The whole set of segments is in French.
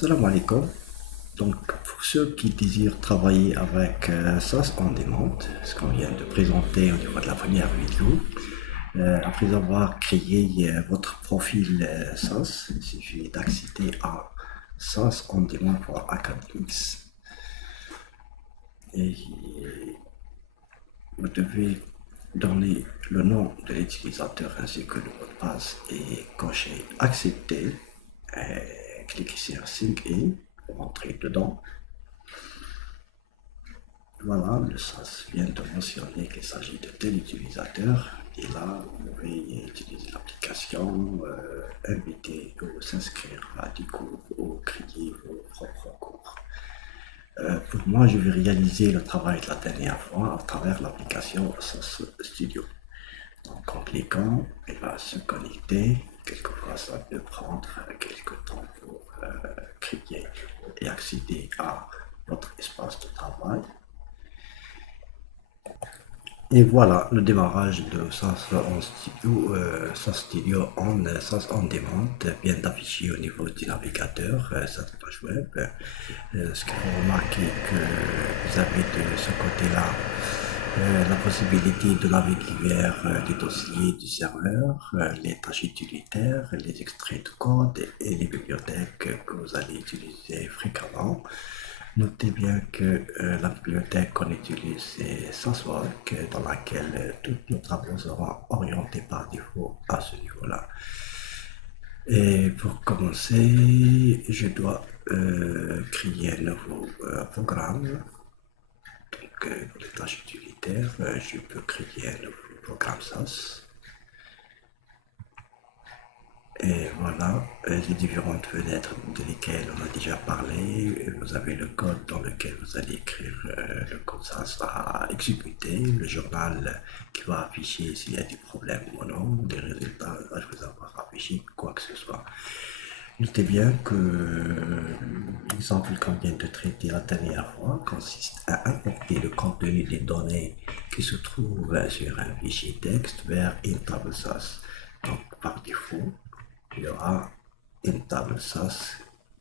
Salam alaikum. Donc, pour ceux qui désirent travailler avec SAS on demande, ce qu'on vient de présenter au niveau de la première vidéo, après avoir créé votre profil SAS, il suffit d'accéder à SAS on demande pour Academics. Et vous devez donner le nom de l'utilisateur ainsi que le mot de passe et cocher accepter. Cliquez sur Sign In pour entrer dedans. Voilà, le SAS vient de mentionner qu'il s'agit de tel utilisateur. Et là, vous pouvez utiliser l'application, inviter ou s'inscrire à des cours ou créer vos propres cours. Pour moi, je vais réaliser le travail de la dernière fois à travers l'application SAS Studio. Donc, en cliquant, il va se connecter. Quelquefois, ça peut prendre quelques temps pour créer et accéder à votre espace de travail. Et voilà le démarrage de SAS Studio en SAS on Demand vient d'afficher au niveau du navigateur cette page web. Ce que vous remarquez que vous avez de ce côté-là la possibilité de naviguer vers les dossiers du serveur, les tâches utilitaires, les extraits de code et les bibliothèques que vous allez utiliser fréquemment. Notez bien que la bibliothèque qu'on utilise c'est SASWalk dans laquelle tous nos travaux seront orientés par défaut à ce niveau-là. Et pour commencer, je dois créer un nouveau programme. Donc, pour les tâches utilitaires, je peux créer un nouveau programme SAS. Et voilà, les différentes fenêtres de lesquelles on a déjà parlé. Vous avez le code dans lequel vous allez écrire le code SAS à exécuter, le journal qui va afficher s'il y a des problèmes ou non, des résultats, je vous avoir affiché quoi que ce soit. Notez bien que l'exemple qu'on vient de traiter la dernière fois consiste à importer le contenu des données qui se trouvent sur un fichier texte vers une table SAS. Donc par défaut, il y aura une table SAS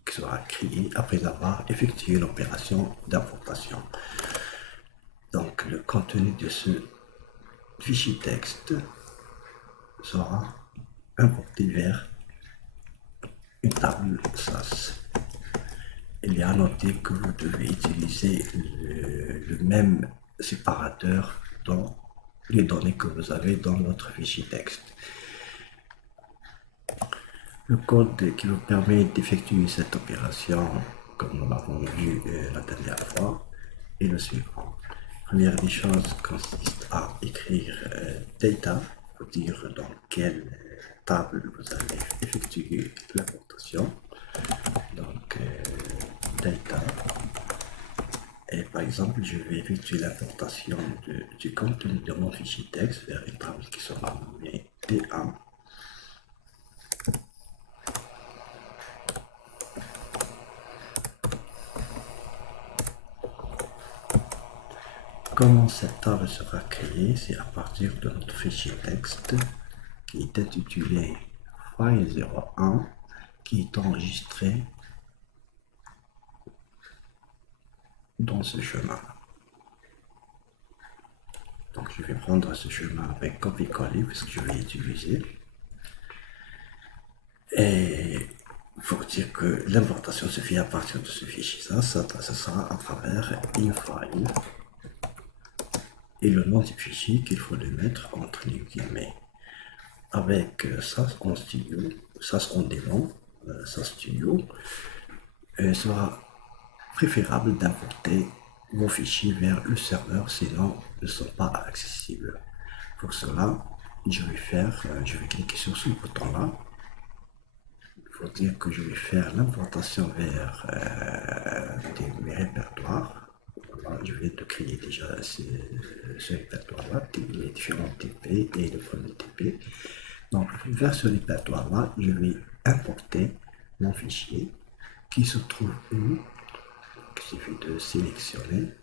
qui sera créée après avoir effectué l'opération d'importation. Donc le contenu de ce fichier texte sera importé vers une table SAS. Il y a à noter que vous devez utiliser le même séparateur dans les données que vous avez dans votre fichier texte. Le code qui vous permet d'effectuer cette opération, comme nous l'avons vu la dernière fois, est le suivant. Première des choses consiste à écrire data, pour dire dans quelle table vous allez effectuer l'importation. Donc data, et par exemple je vais effectuer l'importation du contenu de mon fichier texte vers une table qui sera nommée D1. Comment cette table sera créée? C'est à partir de notre fichier texte qui est intitulé file 01 qui est enregistré dans ce chemin. Donc je vais prendre ce chemin avec copier-coller puisque je vais utiliser. Et pour dire que l'importation se fait à partir de ce fichier, ça sera à travers infile et le nom du fichier qu'il faut le mettre entre les guillemets. Avec SAS on Studio, SAS on Demand, SAS Studio, sera préférable d'importer vos fichiers vers le serveur, sinon ils ne sont pas accessibles. Pour cela, je vais cliquer sur ce bouton-là. Il faut dire que je vais faire l'importation vers mes répertoires. Voilà, je viens de créer déjà ce répertoire-là, les différents TP et le premier TP. Donc, vers ce répertoire-là, je vais importer mon fichier qui se trouve où. Il suffit de sélectionner.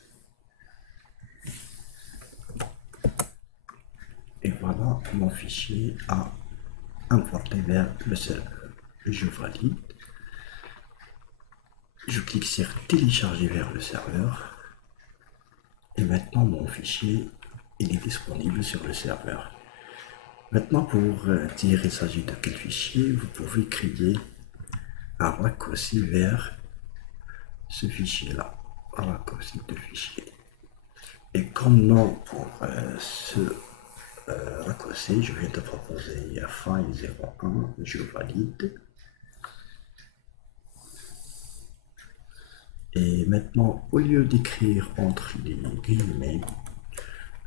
Et voilà mon fichier à importer vers le serveur. Je valide. je clique sur télécharger vers le serveur. Et maintenant, mon fichier, il est disponible sur le serveur. Maintenant, pour dire il s'agit de quel fichier, vous pouvez créer un raccourci vers ce fichier-là. Un raccourci de fichier. Et comme nom pour ce raccourci, je viens de proposer file 01, je valide. Et maintenant, au lieu d'écrire entre les guillemets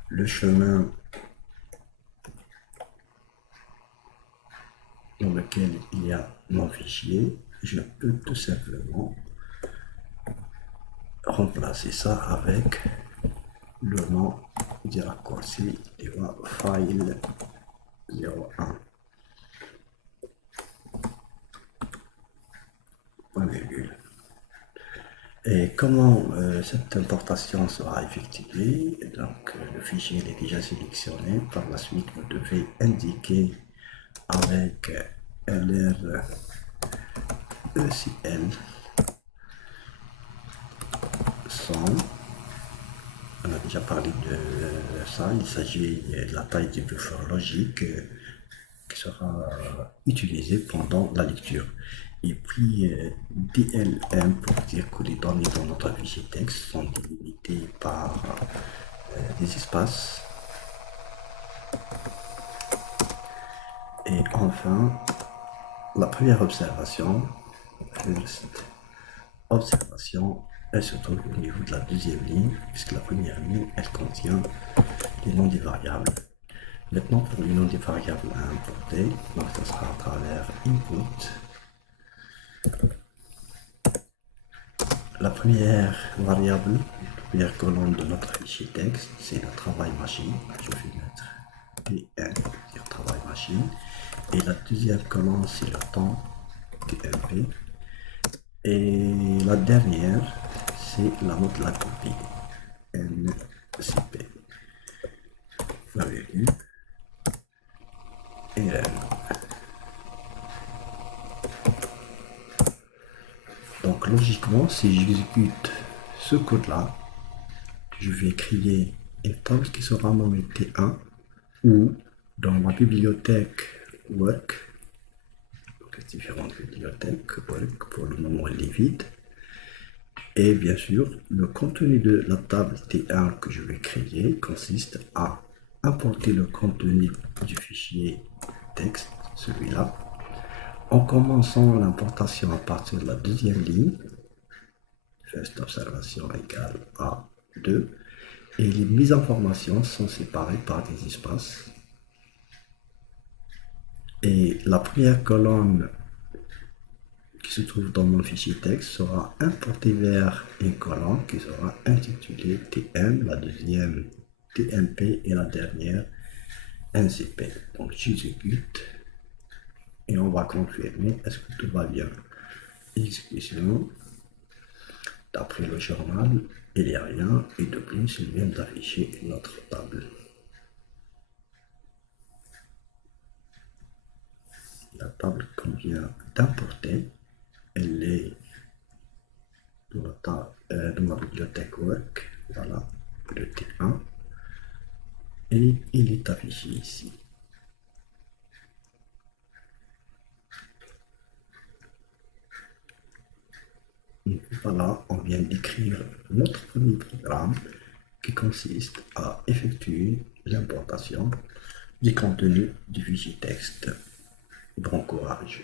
le chemin dans lequel il y a mon fichier, je peux tout simplement remplacer ça avec le nom du raccourci file 01. Point virgule. Et comment cette importation sera effectuée? Donc le fichier est déjà sélectionné. Par la suite, vous devez indiquer avec LR ECL 100. On a déjà parlé de ça. Il s'agit de la taille du buffer logique qui sera utilisée pendant la lecture. Et puis DLM pour dire que les données dans notre fichier texte sont délimitées par des espaces. Et enfin, la première observation, elle se trouve au niveau de la deuxième ligne, puisque la première ligne, elle contient les noms des variables. Maintenant, pour les noms des variables à importer, donc ça sera à travers input. La première variable, la première colonne de notre fichier texte, c'est le travail machine. Je vais mettre TN pour dire travail machine. Et la deuxième colonne, c'est le temps TMP. Et la dernière, c'est la note de la copie NCP. La virgule. Et donc logiquement, si j'exécute ce code-là, je vais créer une table qui sera nommée T1 ou dans ma bibliothèque work, donc différentes bibliothèques work, pour le moment elle est vide. Et bien sûr, le contenu de la table T1 que je vais créer consiste à importer le contenu du fichier texte, celui-là, en commençant l'importation à partir de la deuxième ligne, first observation égale à 2, et les mises en formation sont séparées par des espaces. Et la première colonne qui se trouve dans mon fichier texte sera importée vers une colonne qui sera intitulée TM, la deuxième TMP et la dernière NCP. Donc j'exécute et on va confirmer est-ce que tout va bien. Exécution. D'après le journal, il n'y a rien et de plus, il vient d'afficher notre table. La table qu'on vient d'importer, elle est dans ma bibliothèque work, voilà, le T1, et il est affiché ici. Et voilà, on vient d'écrire notre premier programme qui consiste à effectuer l'importation du contenu du fichier texte. Bon courage.